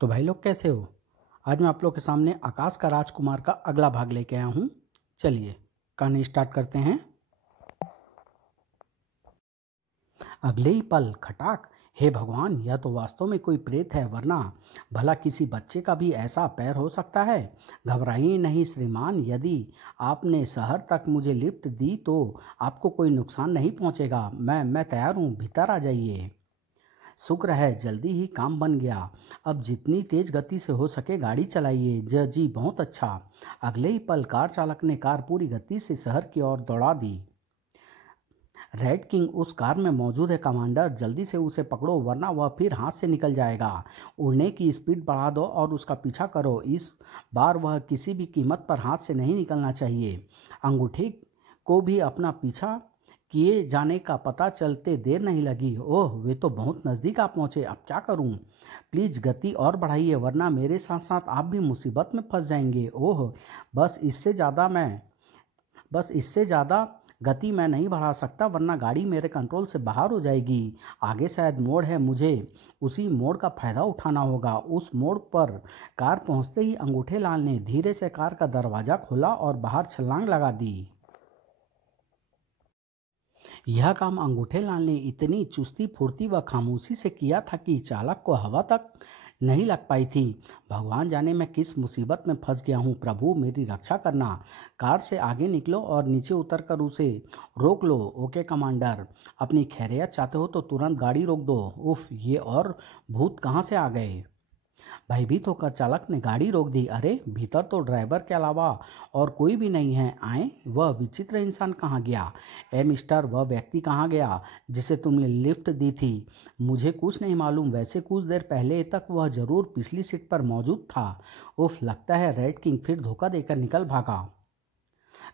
तो भाई लोग कैसे हो। आज मैं आप लोग के सामने आकाश का राजकुमार का अगला भाग लेके आया हूँ। चलिए कहानी स्टार्ट करते हैं। अगले ही पल खटाक, हे भगवान, यह तो वास्तव में कोई प्रेत है, वरना भला किसी बच्चे का भी ऐसा पैर हो सकता है। घबराइए नहीं श्रीमान, यदि आपने शहर तक मुझे लिफ्ट दी तो आपको कोई नुकसान नहीं पहुंचेगा। मैं तैयार हूँ, भीतर आ जाइए। शुक्र है जल्दी ही काम बन गया। अब जितनी तेज गति से हो सके गाड़ी चलाइए। जी बहुत अच्छा। अगले ही पल कार चालक ने कार पूरी गति से शहर की ओर दौड़ा दी। रेड किंग उस कार में मौजूद है कमांडर, जल्दी से उसे पकड़ो वरना वह फिर हाथ से निकल जाएगा। उड़ने की स्पीड बढ़ा दो और उसका पीछा करो। इस बार वह किसी भी कीमत पर हाथ से नहीं निकलना चाहिए। अंगूठी को भी अपना पीछा किए जाने का पता चलते देर नहीं लगी। ओह, वे तो बहुत नज़दीक आ पहुँचे। अब क्या करूं? प्लीज़ गति और बढ़ाइए वरना मेरे साथ साथ आप भी मुसीबत में फंस जाएंगे। ओह, बस इससे ज़्यादा गति मैं नहीं बढ़ा सकता वरना गाड़ी मेरे कंट्रोल से बाहर हो जाएगी। आगे शायद मोड़ है, मुझे उसी मोड़ का फ़ायदा उठाना होगा। उस मोड़ पर कार पहुंचते ही अंगूठे लाल ने धीरे से कार का दरवाज़ा खोला और बाहर छलांग लगा दी। यह काम अंगूठे लाल ने इतनी चुस्ती फुर्ती व खामोशी से किया था कि चालक को हवा तक नहीं लग पाई थी। भगवान जाने मैं किस मुसीबत में फंस गया हूँ, प्रभु मेरी रक्षा करना। कार से आगे निकलो और नीचे उतरकर उसे रोक लो। ओके कमांडर, अपनी खैरियत चाहते हो तो तुरंत गाड़ी रोक दो। उफ, ये और भूत कहाँ से आ गए? भयभीत होकर चालक ने गाड़ी रोक दी। अरे, भीतर तो ड्राइवर के अलावा और कोई भी नहीं है। आए, वह विचित्र इंसान कहाँ गया? ए मिस्टर, वह व्यक्ति कहाँ गया जिसे तुमने लिफ्ट दी थी? मुझे कुछ नहीं मालूम, वैसे कुछ देर पहले तक वह जरूर पिछली सीट पर मौजूद था। उफ, लगता है रेड किंग फिर धोखा देकर निकल भागा।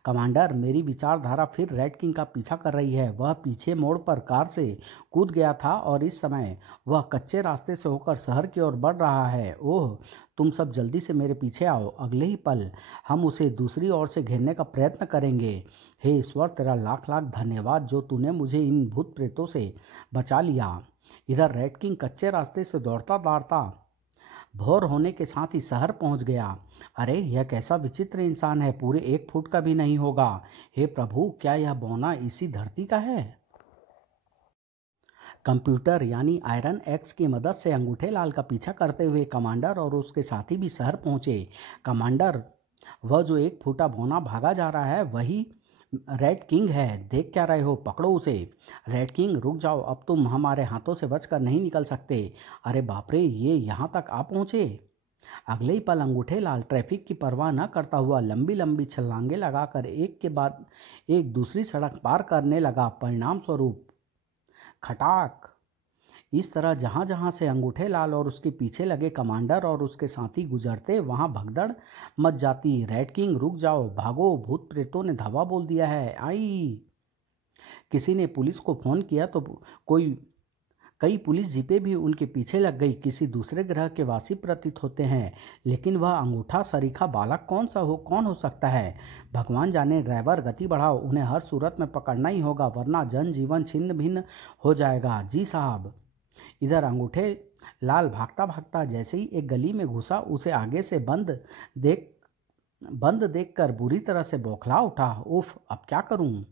कमांडर, मेरी विचारधारा फिर रेड किंग का पीछा कर रही है। वह पीछे मोड़ पर कार से कूद गया था और इस समय वह कच्चे रास्ते से होकर शहर की ओर बढ़ रहा है। ओह, तुम सब जल्दी से मेरे पीछे आओ। अगले ही पल हम उसे दूसरी ओर से घेरने का प्रयत्न करेंगे। हे ईश्वर, तेरा लाख लाख धन्यवाद जो तूने मुझे इन भूत प्रेतों से बचा लिया। इधर रेड किंग कच्चे रास्ते से दौड़ता दौड़ता भोर होने के साथ ही शहर पहुंच गया। अरे, यह कैसा विचित्र इंसान है, पूरे 1 फुट का भी नहीं होगा। हे प्रभु, क्या यह बौना इसी धरती का है? कंप्यूटर यानी आयरन एक्स की मदद से अंगूठे लाल का पीछा करते हुए कमांडर और उसके साथी भी शहर पहुंचे। कमांडर, वह जो 1 फुटा बौना भागा जा रहा है वही रेड किंग है। देख क्या रहे हो, पकड़ो उसे। रेड किंग, रुक जाओ, अब तुम हमारे हाथों से बचकर नहीं निकल सकते। अरे बाप रे, ये यहाँ तक आ पहुँचे। अगले ही पल अंगूठे लाल ट्रैफिक की परवाह न करता हुआ लंबी लंबी छलांगे लगाकर एक के बाद एक दूसरी सड़क पार करने लगा। परिणाम स्वरूप खटाक, इस तरह जहां जहां से अंगूठे लाल और उसके पीछे लगे कमांडर और उसके साथी गुजरते वहां भगदड़ मच जाती। रेड किंग, रुक जाओ, भागो, भूत प्रेतों ने धावा बोल दिया है। आई, किसी ने पुलिस को फोन किया तो कोई कई पुलिस जीपें भी उनके पीछे लग गई। किसी दूसरे ग्रह के वासी प्रतीत होते हैं, लेकिन वह अंगूठा सरीखा बालक कौन हो सकता है? भगवान जाने। ड्राइवर, गति बढ़ाओ, उन्हें हर सूरत में पकड़ना ही होगा वरना जनजीवन छिन्न भिन्न हो जाएगा। जी साहब। इधर अंगूठे लाल भागता भागता जैसे ही एक गली में घुसा उसे आगे से बंद देखकर बुरी तरह से बौखला उठा। उफ, अब क्या करूं?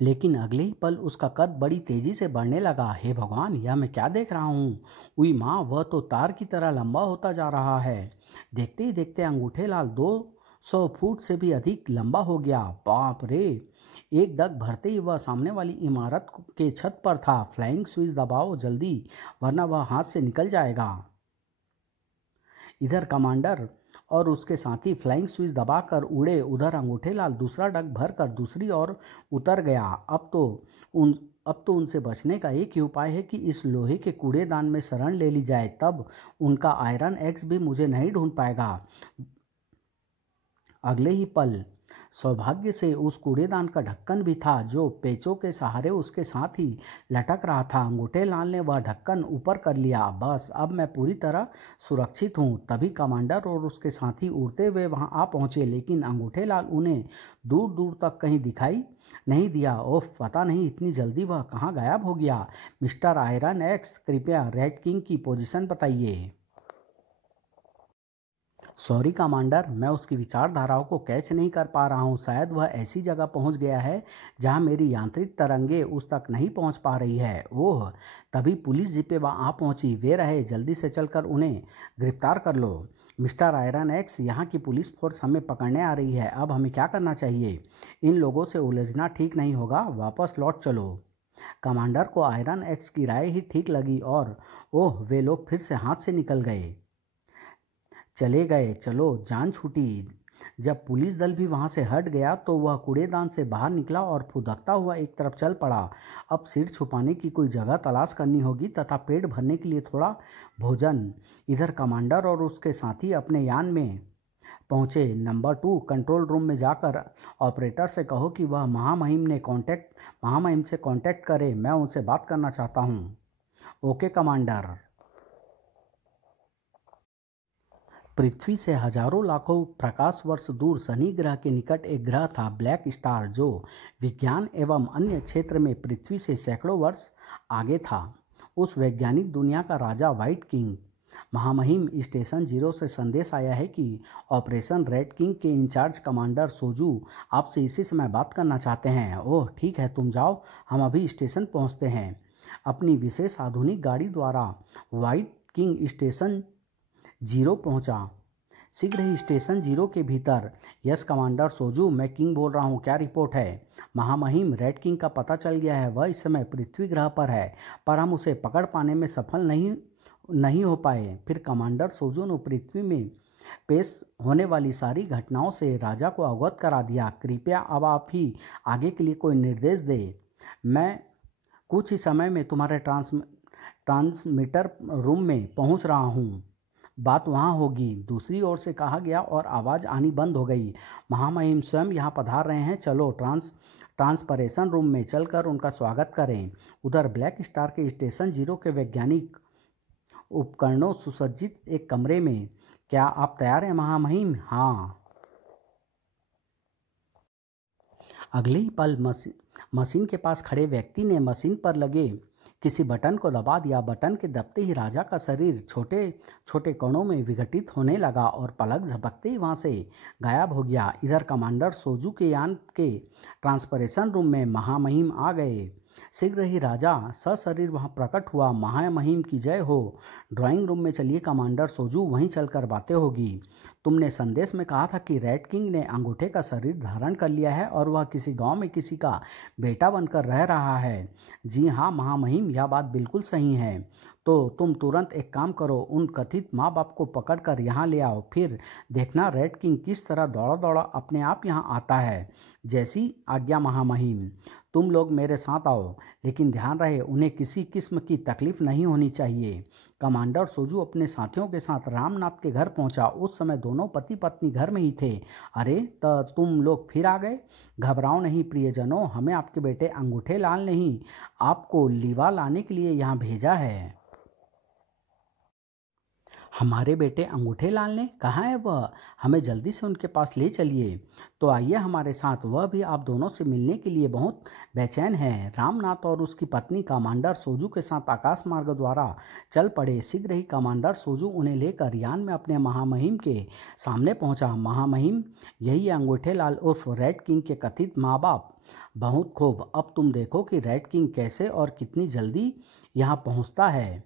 लेकिन अगले ही पल उसका कद बड़ी तेजी से बढ़ने लगा। हे भगवान, यह मैं क्या देख रहा हूँ? उई माँ, वह तो तार की तरह लंबा होता जा रहा है। देखते ही देखते अंगूठे लाल 200 फुट से भी अधिक लंबा हो गया। बाप रे! एक डग भरते ही वह सामने वाली इमारत के छत पर था। फ्लाइंग स्विच दबाओ जल्दी, वरना वह हाथ से निकल जाएगा। इधर कमांडर और उसके साथी फ्लाइंग स्विच दबाकर उड़े। उधर अंगूठे लाल दूसरा डग भरकर दूसरी ओर उतर गया। अब तो उनसे बचने का एक ही उपाय है कि इस लोहे के कूड़ेदान में शरण ले ली जाए, तब उनका आयरन एक्स भी मुझे नहीं ढूंढ पाएगा। अगले ही पल सौभाग्य से उस कूड़ेदान का ढक्कन भी था जो पेचों के सहारे उसके साथ ही लटक रहा था। अंगूठेलाल ने वह ढक्कन ऊपर कर लिया। बस अब मैं पूरी तरह सुरक्षित हूँ। तभी कमांडर और उसके साथी उड़ते हुए वहां आ पहुंचे, लेकिन अंगूठेलाल उन्हें दूर दूर तक कहीं दिखाई नहीं दिया। ओह, पता नहीं इतनी जल्दी वह कहाँ गायब हो गया। मिस्टर आयरन एक्स, कृपया रेड किंग की पोजीशन बताइए। सॉरी कमांडर, मैं उसकी विचारधाराओं को कैच नहीं कर पा रहा हूँ। शायद वह ऐसी जगह पहुँच गया है जहाँ मेरी यांत्रिक तरंगे उस तक नहीं पहुँच पा रही है। ओह, तभी पुलिस जीपें वहाँ आ पहुँची। वे रहे, जल्दी से चलकर उन्हें गिरफ्तार कर लो। मिस्टर आयरन एक्स, यहाँ की पुलिस फोर्स हमें पकड़ने आ रही है। अब हमें क्या करना चाहिए? इन लोगों से उलझना ठीक नहीं होगा। वापस लौट चलो। कमांडर को आयरन एक्स की राय ही ठीक लगी और ओह, वे लोग फिर से हाथ से निकल गए। चले गए, चलो जान छूटी। जब पुलिस दल भी वहां से हट गया तो वह कूड़ेदान से बाहर निकला और फुदकता हुआ एक तरफ चल पड़ा। अब सिर छुपाने की कोई जगह तलाश करनी होगी तथा पेट भरने के लिए थोड़ा भोजन। इधर कमांडर और उसके साथी अपने यान में पहुंचे। नंबर 2 कंट्रोल रूम में जाकर ऑपरेटर से कहो कि वह महामहिम से कांटेक्ट करे। मैं उनसे बात करना चाहता हूँ। Okay commander. पृथ्वी से हजारों लाखों प्रकाश वर्ष दूर शनि ग्रह के निकट एक ग्रह था, ब्लैक स्टार, जो विज्ञान एवं अन्य क्षेत्र में पृथ्वी से सैकड़ों वर्ष आगे था। उस वैज्ञानिक दुनिया का राजा व्हाइट किंग। महामहिम, स्टेशन 0 से संदेश आया है कि ऑपरेशन रेड किंग के इंचार्ज कमांडर सोजू आपसे इसी समय बात करना चाहते हैं। ओह ठीक है, तुम जाओ, हम अभी स्टेशन पहुंचते हैं। अपनी विशेष आधुनिक गाड़ी द्वारा व्हाइट किंग स्टेशन 0 पहुंचा। शीघ्र ही स्टेशन 0 के भीतर, यस कमांडर सोजू, मैं किंग बोल रहा हूं, क्या रिपोर्ट है? महामहिम, रेड किंग का पता चल गया है। वह इस समय पृथ्वी ग्रह पर है, पर हम उसे पकड़ पाने में सफल नहीं हो पाए। फिर कमांडर सोजू ने पृथ्वी में पेश होने वाली सारी घटनाओं से राजा को अवगत करा दिया। कृपया अब आप ही आगे के लिए कोई निर्देश दे। मैं कुछ ही समय में तुम्हारे ट्रांसमीटर रूम में पहुंच रहा हूं। बात वहां होगी। दूसरी ओर से कहा गया और आवाज़ आनी बंद हो गई। महामहिम स्वयं यहाँ पधार रहे हैं। चलो ट्रांसपरेशन रूम में चलकर उनका स्वागत करें। उधर ब्लैक स्टार के स्टेशन 0 के वैज्ञानिक उपकरणों सुसज्जित एक कमरे में। क्या आप तैयार हैं महामहिम? हाँ। अगले ही पल मशीन के पास खड़े व्यक्ति ने मशीन पर लगे किसी बटन को दबा दिया। बटन के दबते ही राजा का शरीर छोटे छोटे कणों में विघटित होने लगा और पलक झपकते ही वहां से गायब हो गया। इधर कमांडर सोजू के यान के ट्रांसपरेशन रूम में महामहिम आ गए। शीघ्र ही राजा सशरीर वहां प्रकट हुआ। महामहिम की जय हो। ड्राइंग रूम में चलिए कमांडर सोजू, वहीं चलकर बातें होगी। तुमने संदेश में कहा था कि रेड किंग ने अंगूठे का शरीर धारण कर लिया है और वह किसी गांव में किसी का बेटा बनकर रह रहा है। जी हाँ महामहिम, यह बात बिल्कुल सही है। तो तुम तुरंत एक काम करो, उन कथित माँ बाप को पकड़कर यहाँ ले आओ। फिर देखना रेड किंग किस तरह दौड़ा दौड़ा अपने आप यहाँ आता है। जैसी आज्ञा महामहिम। तुम लोग मेरे साथ आओ, लेकिन ध्यान रहे उन्हें किसी किस्म की तकलीफ नहीं होनी चाहिए। कमांडर सोजू अपने साथियों के साथ रामनाथ के घर पहुंचा। उस समय दोनों पति पत्नी घर में ही थे। अरे तो तुम लोग फिर आ गए? घबराओ नहीं प्रियजनों, हमें आपके बेटे अंगूठेलाल ने ही आपको लीवा लाने के लिए यहाँ भेजा है। हमारे बेटे अंगूठेलाल ने? कहाँ है वह? हमें जल्दी से उनके पास ले चलिए। तो आइए हमारे साथ, वह भी आप दोनों से मिलने के लिए बहुत बेचैन है। रामनाथ और उसकी पत्नी कमांडर सोजू के साथ आकाश मार्ग द्वारा चल पड़े। शीघ्र ही कमांडर सोजू उन्हें लेकर यान में अपने महामहिम के सामने पहुंचा। महामहिम, यही है अंगूठेलाल उर्फ रेड किंग के कथित माँ बाप। बहुत खूब, अब तुम देखो कि रेड किंग कैसे और कितनी जल्दी यहाँ पहुँचता है।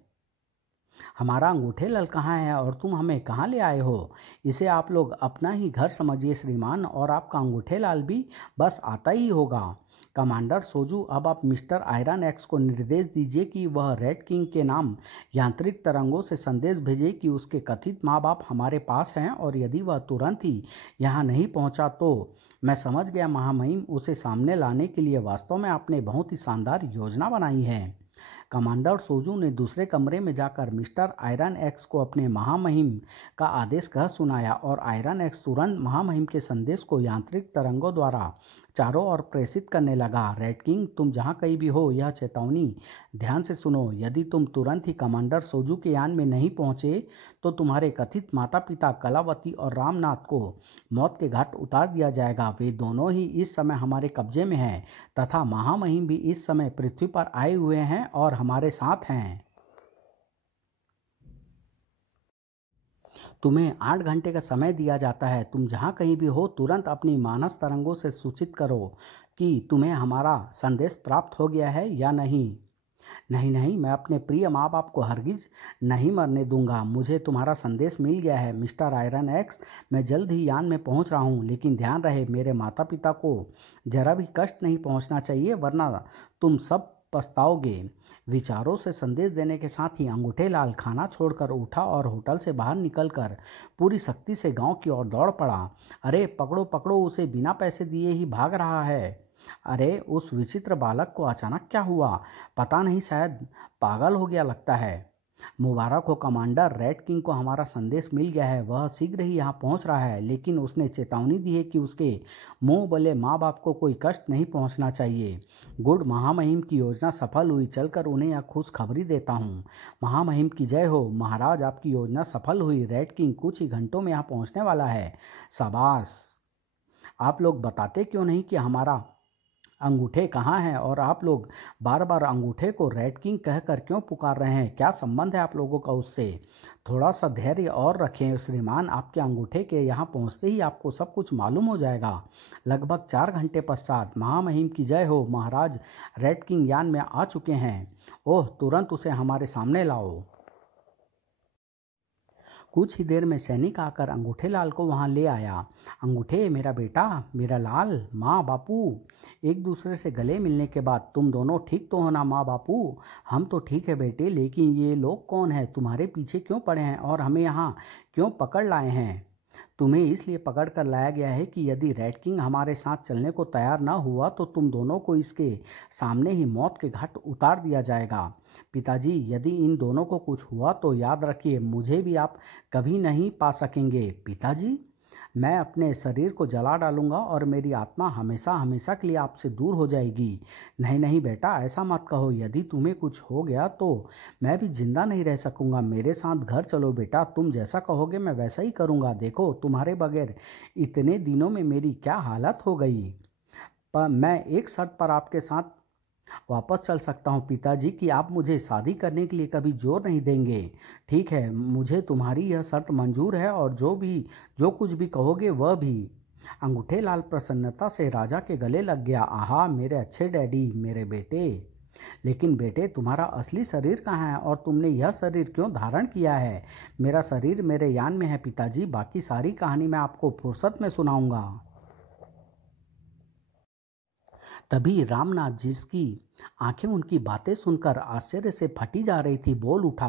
हमारा अंगूठेलाल कहाँ है और तुम हमें कहाँ ले आए हो? इसे आप लोग अपना ही घर समझिए श्रीमान, और आपका अंगूठेलाल भी बस आता ही होगा। कमांडर सोजू, अब आप मिस्टर आयरन एक्स को निर्देश दीजिए कि वह रेड किंग के नाम यांत्रिक तरंगों से संदेश भेजे कि उसके कथित माँ बाप हमारे पास हैं, और यदि वह तुरंत ही यहाँ नहीं पहुँचा तो मैं समझ गया महामहिम, उसे सामने लाने के लिए वास्तव में आपने बहुत ही शानदार योजना बनाई है। कमांडर सोजू ने दूसरे कमरे में जाकर मिस्टर आयरन एक्स को अपने महामहिम का आदेश कह सुनाया और आयरन एक्स तुरंत महामहिम के संदेश को यांत्रिक तरंगों द्वारा चारों ओर प्रेषित करने लगा। रेड किंग, तुम जहाँ कहीं भी हो, यह चेतावनी ध्यान से सुनो। यदि तुम तुरंत ही कमांडर सोजू के यान में नहीं पहुँचे तो तुम्हारे कथित माता पिता कलावती और रामनाथ को मौत के घाट उतार दिया जाएगा। वे दोनों ही इस समय हमारे कब्जे में हैं तथा महामहिम भी इस समय पृथ्वी पर आए हुए हैं और हमारे साथ हैं। तुम्हें 8 घंटे का समय दिया जाता है। तुम जहाँ कहीं भी हो तुरंत अपनी मानस तरंगों से सूचित करो कि तुम्हें हमारा संदेश प्राप्त हो गया है या नहीं। नहीं नहीं, मैं अपने प्रिय माँ बाप को हरगिज नहीं मरने दूंगा। मुझे तुम्हारा संदेश मिल गया है मिस्टर आयरन एक्स। मैं जल्द ही यान में पहुँच रहा हूँ, लेकिन ध्यान रहे मेरे माता पिता को जरा भी कष्ट नहीं पहुँचना चाहिए, वरना तुम सब पछताओगे। विचारों से संदेश देने के साथ ही अंगूठे लाल खाना छोड़कर उठा और होटल से बाहर निकलकर पूरी शक्ति से गांव की ओर दौड़ पड़ा। अरे पकड़ो पकड़ो, उसे बिना पैसे दिए ही भाग रहा है। अरे उस विचित्र बालक को अचानक क्या हुआ, पता नहीं, शायद पागल हो गया लगता है। मुबारक हो कमांडर, रेड किंग को हमारा संदेश मिल गया है। वह शीघ्र ही यहाँ पहुँच रहा है, लेकिन उसने चेतावनी दी है कि उसके मुंह बोले माँ बाप को कोई कष्ट नहीं पहुँचना चाहिए। गुड, महामहिम की योजना सफल हुई। चलकर उन्हें यह खुशखबरी देता हूँ। महामहिम की जय हो। महाराज, आपकी योजना सफल हुई। रेड किंग कुछ ही घंटों में यहाँ पहुँचने वाला है। शाबाश। आप लोग बताते क्यों नहीं कि हमारा अंगूठे कहाँ हैं, और आप लोग बार बार अंगूठे को रेड किंग कहकर क्यों पुकार रहे हैं? क्या संबंध है आप लोगों का उससे? थोड़ा सा धैर्य और रखें श्रीमान, आपके अंगूठे के यहाँ पहुँचते ही आपको सब कुछ मालूम हो जाएगा। लगभग 4 घंटे पश्चात। महामहिम की जय हो। महाराज, रेड किंग यान में आ चुके हैं। ओह, तुरंत उसे हमारे सामने लाओ। कुछ ही देर में सैनिक आकर अंगूठे लाल को वहां ले आया। अंगूठे, मेरा बेटा, मेरा लाल। माँ बापू एक दूसरे से गले मिलने के बाद, तुम दोनों ठीक तो हो ना माँ बापू? हम तो ठीक है बेटे, लेकिन ये लोग कौन है, तुम्हारे पीछे क्यों पड़े हैं और हमें यहाँ क्यों पकड़ लाए हैं? तुम्हें इसलिए पकड़ कर लाया गया है कि यदि रेड किंग हमारे साथ चलने को तैयार न हुआ तो तुम दोनों को इसके सामने ही मौत के घाट उतार दिया जाएगा। पिताजी, यदि इन दोनों को कुछ हुआ तो याद रखिए मुझे भी आप कभी नहीं पा सकेंगे। पिताजी, मैं अपने शरीर को जला डालूंगा और मेरी आत्मा हमेशा हमेशा के लिए आपसे दूर हो जाएगी। नहीं नहीं बेटा, ऐसा मत कहो। यदि तुम्हें कुछ हो गया तो मैं भी जिंदा नहीं रह सकूंगा। मेरे साथ घर चलो बेटा, तुम जैसा कहोगे मैं वैसा ही करूंगा। देखो, तुम्हारे बगैर इतने दिनों में मेरी क्या हालत हो गई। पर मैं एक शर्त पर आपके साथ वापस चल सकता हूँ पिताजी, कि आप मुझे शादी करने के लिए कभी जोर नहीं देंगे। ठीक है, मुझे तुम्हारी यह शर्त मंजूर है, और जो कुछ भी कहोगे वह भी। अंगूठे लाल प्रसन्नता से राजा के गले लग गया। आहा, मेरे अच्छे डैडी, मेरे बेटे। लेकिन बेटे, तुम्हारा असली शरीर कहाँ है और तुमने यह शरीर क्यों धारण किया है? मेरा शरीर मेरे यान में है पिताजी। बाकी सारी कहानी मैं आपको फुर्सत में सुनाऊंगा। तभी रामनाथ, जिसकी आंखें उनकी बातें सुनकर आश्चर्य से फटी जा रही थी, बोल उठा,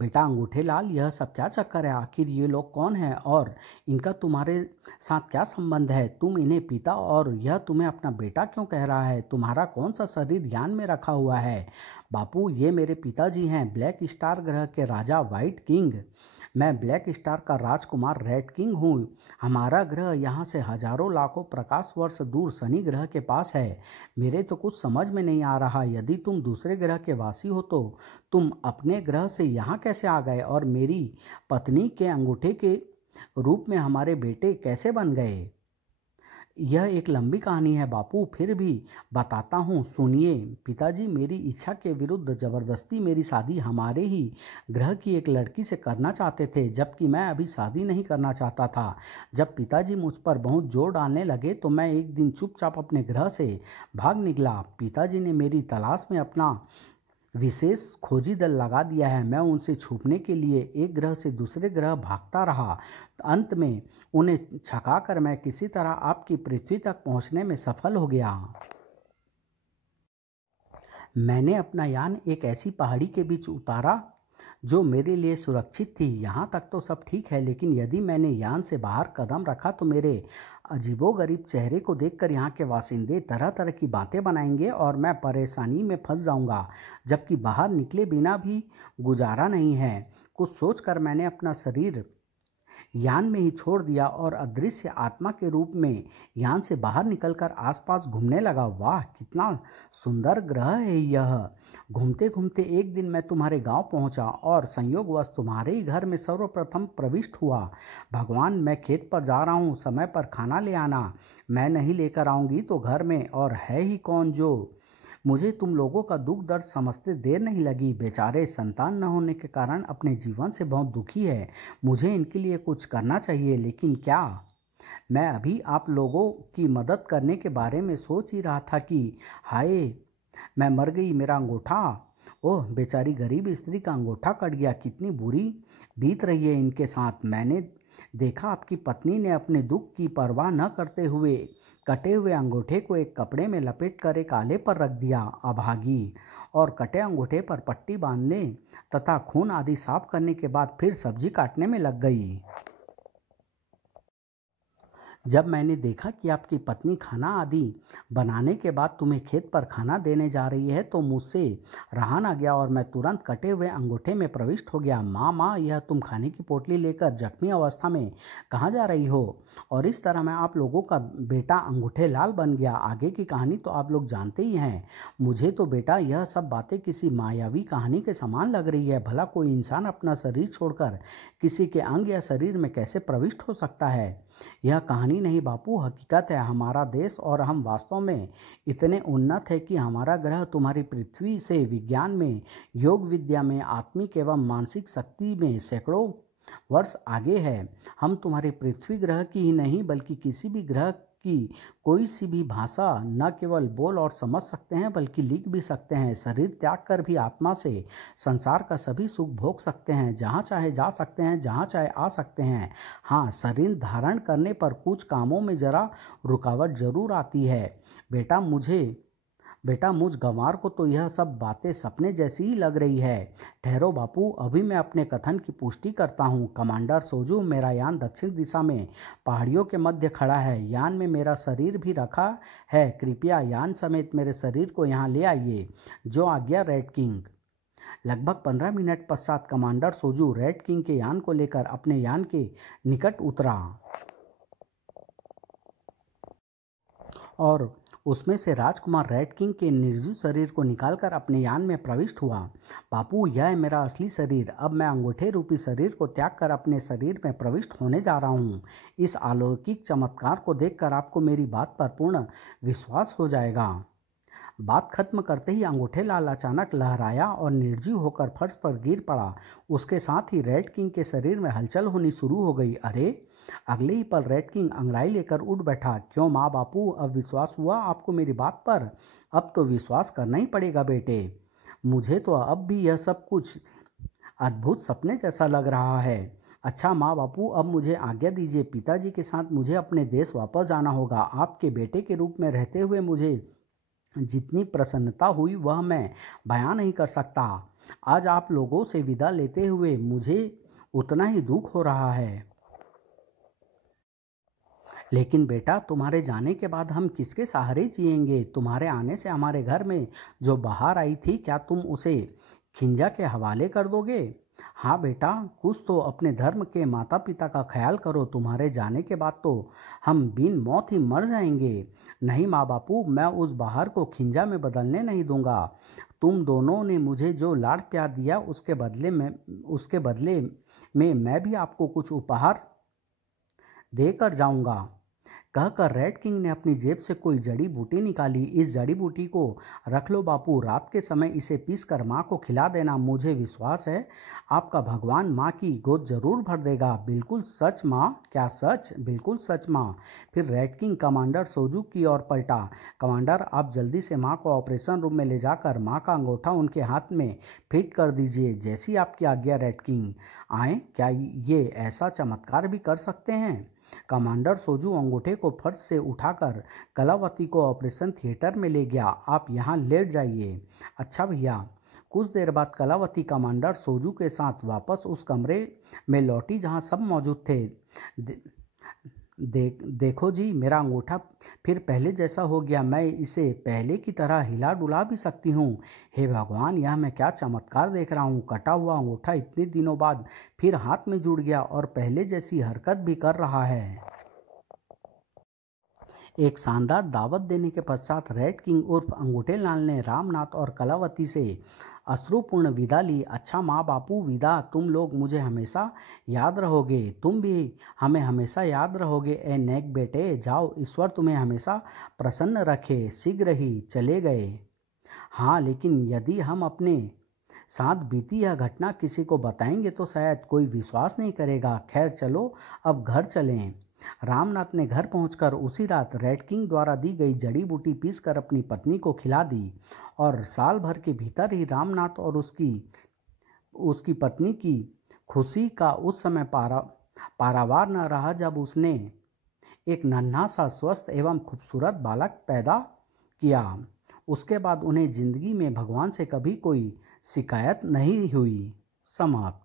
बेटा अंगूठे लाल, यह सब क्या चक्कर है? आखिर ये लोग कौन हैं और इनका तुम्हारे साथ क्या संबंध है? तुम इन्हें पिता और यह तुम्हें अपना बेटा क्यों कह रहा है? तुम्हारा कौन सा शरीर यान में रखा हुआ है? बापू, ये मेरे पिताजी हैं, ब्लैक स्टार ग्रह के राजा व्हाइट किंग। मैं ब्लैक स्टार का राजकुमार रेड किंग हूँ। हमारा ग्रह यहाँ से हजारों लाखों प्रकाश वर्ष दूर शनि ग्रह के पास है। मेरे तो कुछ समझ में नहीं आ रहा, यदि तुम दूसरे ग्रह के वासी हो तो तुम अपने ग्रह से यहाँ कैसे आ गए और मेरी पत्नी के अंगूठे के रूप में हमारे बेटे कैसे बन गए? यह एक लंबी कहानी है बापू, फिर भी बताता हूँ, सुनिए। पिताजी मेरी इच्छा के विरुद्ध जबरदस्ती मेरी शादी हमारे ही ग्रह की एक लड़की से करना चाहते थे, जबकि मैं अभी शादी नहीं करना चाहता था। जब पिताजी मुझ पर बहुत जोर डालने लगे तो मैं एक दिन चुपचाप अपने ग्रह से भाग निकला। पिताजी ने मेरी तलाश में अपना विशेष खोजी दल लगा दिया है। मैं उनसे छुपने के लिए एक ग्रह से दूसरे ग्रह भागता रहा। अंत में उन्हें छकाकर मैं किसी तरह आपकी पृथ्वी तक पहुंचने में सफल हो गया। मैंने अपना यान एक ऐसी पहाड़ी के बीच उतारा जो मेरे लिए सुरक्षित थी। यहाँ तक तो सब ठीक है, लेकिन यदि मैंने यान से बाहर कदम रखा तो मेरे अजीबोगरीब चेहरे को देखकर यहाँ के वासिंदे तरह तरह की बातें बनाएंगे और मैं परेशानी में फंस जाऊँगा, जबकि बाहर निकले बिना भी गुजारा नहीं है। कुछ सोचकर मैंने अपना शरीर यान में ही छोड़ दिया और अदृश्य आत्मा के रूप में यान से बाहर निकलकर आसपास घूमने लगा। वाह, कितना सुंदर ग्रह है यह। घूमते घूमते एक दिन मैं तुम्हारे गांव पहुंचा और संयोगवश तुम्हारे ही घर में सर्वप्रथम प्रविष्ट हुआ। भगवान, मैं खेत पर जा रहा हूं, समय पर खाना ले आना। मैं नहीं लेकर आऊंगी तो घर में और है ही कौन जो मुझे तुम लोगों का दुख दर्द समझते देर नहीं लगी। बेचारे संतान न होने के कारण अपने जीवन से बहुत दुखी है। मुझे इनके लिए कुछ करना चाहिए, लेकिन क्या? मैं अभी आप लोगों की मदद करने के बारे में सोच ही रहा था कि हाय, मैं मर गई। मेरा अंगूठा, ओह बेचारी गरीब स्त्री का अंगूठा कट गया। कितनी बुरी बीत रही है इनके साथ। मैंने देखा आपकी पत्नी ने अपने दुख की परवाह न करते हुए कटे हुए अंगूठे को एक कपड़े में लपेट कर एक आले पर रख दिया। अभागी। और कटे अंगूठे पर पट्टी बांधने तथा खून आदि साफ करने के बाद फिर सब्जी काटने में लग गई। जब मैंने देखा कि आपकी पत्नी खाना आदि बनाने के बाद तुम्हें खेत पर खाना देने जा रही है तो मुझसे रहा ना गया और मैं तुरंत कटे हुए अंगूठे में प्रविष्ट हो गया। माँ माँ, यह तुम खाने की पोटली लेकर जख्मी अवस्था में कहाँ जा रही हो? और इस तरह मैं आप लोगों का बेटा अंगूठे लाल बन गया। आगे की कहानी तो आप लोग जानते ही हैं। मुझे तो बेटा यह सब बातें किसी मायावी कहानी के समान लग रही है। भला कोई इंसान अपना शरीर छोड़कर किसी के अंग या शरीर में कैसे प्रविष्ट हो सकता है? यह कहानी नहीं बापू, हकीकत है। हमारा देश और हम वास्तव में इतने उन्नत है कि हमारा ग्रह तुम्हारी पृथ्वी से विज्ञान में, योग विद्या में, आत्मिक एवं मानसिक शक्ति में सैकड़ों वर्ष आगे है। हम तुम्हारे पृथ्वी ग्रह की ही नहीं बल्कि किसी भी ग्रह की कोई सी भी भाषा न केवल बोल और समझ सकते हैं बल्कि लिख भी सकते हैं। शरीर त्याग कर भी आत्मा से संसार का सभी सुख भोग सकते हैं। जहाँ चाहे जा सकते हैं, जहाँ चाहे आ सकते हैं। हाँ, शरीर धारण करने पर कुछ कामों में जरा रुकावट जरूर आती है। बेटा मुझ गंवार को तो यह सब बातें सपने जैसी ही लग रही है। ठहरो बापू, अभी मैं अपने कथन की पुष्टि करता हूँ। कमांडर सोजू, मेरा यान दक्षिण दिशा में पहाड़ियों के मध्य खड़ा है। यान में मेरा शरीर भी रखा है। कृपया यान समेत मेरे शरीर को यहाँ ले आइए। जो आज्ञा रेड किंग। लगभग 15 मिनट पश्चात कमांडर सोजू रेड किंग के यान को लेकर अपने यान के निकट उतरा और उसमें से राजकुमार रेड किंग के निर्जीव शरीर को निकालकर अपने यान में प्रविष्ट हुआ। बापू, यह है मेरा असली शरीर। अब मैं अंगूठे रूपी शरीर को त्याग कर अपने शरीर में प्रविष्ट होने जा रहा हूँ। इस अलौकिक चमत्कार को देखकर आपको मेरी बात पर पूर्ण विश्वास हो जाएगा। बात खत्म करते ही अंगूठे लाल अचानक लहराया और निर्जीव होकर फर्श पर गिर पड़ा। उसके साथ ही रेड किंग के शरीर में हलचल होनी शुरू हो गई। अरे! अगले ही पल रेड किंग अंगड़ाई लेकर उठ बैठा। क्यों माँ बापू, अब विश्वास हुआ आपको मेरी बात पर? अब तो विश्वास करना ही पड़ेगा बेटे। मुझे तो अब भी यह सब कुछ अद्भुत सपने जैसा लग रहा है। अच्छा माँ बापू, अब मुझे आज्ञा दीजिए। पिताजी के साथ मुझे अपने देश वापस जाना होगा। आपके बेटे के रूप में रहते हुए मुझे जितनी प्रसन्नता हुई वह मैं बयां नहीं कर सकता। आज आप लोगों से विदा लेते हुए मुझे उतना ही दुख हो रहा है। लेकिन बेटा, तुम्हारे जाने के बाद हम किसके सहारे जिएंगे? तुम्हारे आने से हमारे घर में जो बाहर आई थी, क्या तुम उसे खिंजा के हवाले कर दोगे? हाँ बेटा, कुछ तो अपने धर्म के माता पिता का ख्याल करो। तुम्हारे जाने के बाद तो हम बिन मौत ही मर जाएंगे। नहीं माँ बापू, मैं उस बाहर को खिंजा में बदलने नहीं दूंगा। तुम दोनों ने मुझे जो लाड प्यार दिया उसके बदले में मैं भी आपको कुछ उपहार देकर जाऊंगा। कहकर रेड किंग ने अपनी जेब से कोई जड़ी बूटी निकाली। इस जड़ी बूटी को रख लो बापू, रात के समय इसे पीसकर माँ को खिला देना। मुझे विश्वास है आपका भगवान माँ की गोद जरूर भर देगा। बिल्कुल सच माँ। क्या सच? बिल्कुल सच माँ। फिर रेड किंग कमांडर सोजू की ओर पलटा। कमांडर, आप जल्दी से माँ को ऑपरेशन रूम में ले जाकर माँ का अंगूठा उनके हाथ में फिट कर दीजिए। जैसी आपकी आज्ञा रेड किंग। आए, क्या ये ऐसा चमत्कार भी कर सकते हैं? कमांडर सोजू अंगूठे को फर्श से उठाकर कलावती को ऑपरेशन थिएटर में ले गया। आप यहाँ लेट जाइए। अच्छा भैया। कुछ देर बाद कलावती कमांडर सोजू के साथ वापस उस कमरे में लौटी जहां सब मौजूद थे। देखो जी, मेरा अंगूठा फिर पहले जैसा हो गया। मैं इसे पहले की तरह हिला डुला भी सकती हूँ। हे भगवान, यह मैं क्या चमत्कार देख रहा हूँ। कटा हुआ अंगूठा इतने दिनों बाद फिर हाथ में जुड़ गया और पहले जैसी हरकत भी कर रहा है। एक शानदार दावत देने के पश्चात रेड किंग उर्फ अंगूठे लाल ने रामनाथ और कलावती से अश्रुपूर्ण विदा ली। अच्छा माँ बापू, विदा। तुम लोग मुझे हमेशा याद रहोगे। तुम भी हमें हमेशा याद रहोगे। ए नेक बेटे, जाओ, ईश्वर तुम्हें हमेशा प्रसन्न रखे। शीघ्र ही चले गए। हाँ, लेकिन यदि हम अपने साथ बीती यह घटना किसी को बताएंगे तो शायद कोई विश्वास नहीं करेगा। खैर चलो अब घर चलें। रामनाथ ने घर पहुंचकर उसी रात रेड किंग द्वारा दी गई जड़ी बूटी पीसकर अपनी पत्नी को खिला दी और साल भर के भीतर ही रामनाथ और उसकी उसकी पत्नी की खुशी का उस समय पारावार न रहा जब उसने एक नन्हा सा स्वस्थ एवं खूबसूरत बालक पैदा किया। उसके बाद उन्हें जिंदगी में भगवान से कभी कोई शिकायत नहीं हुई। समाप्त।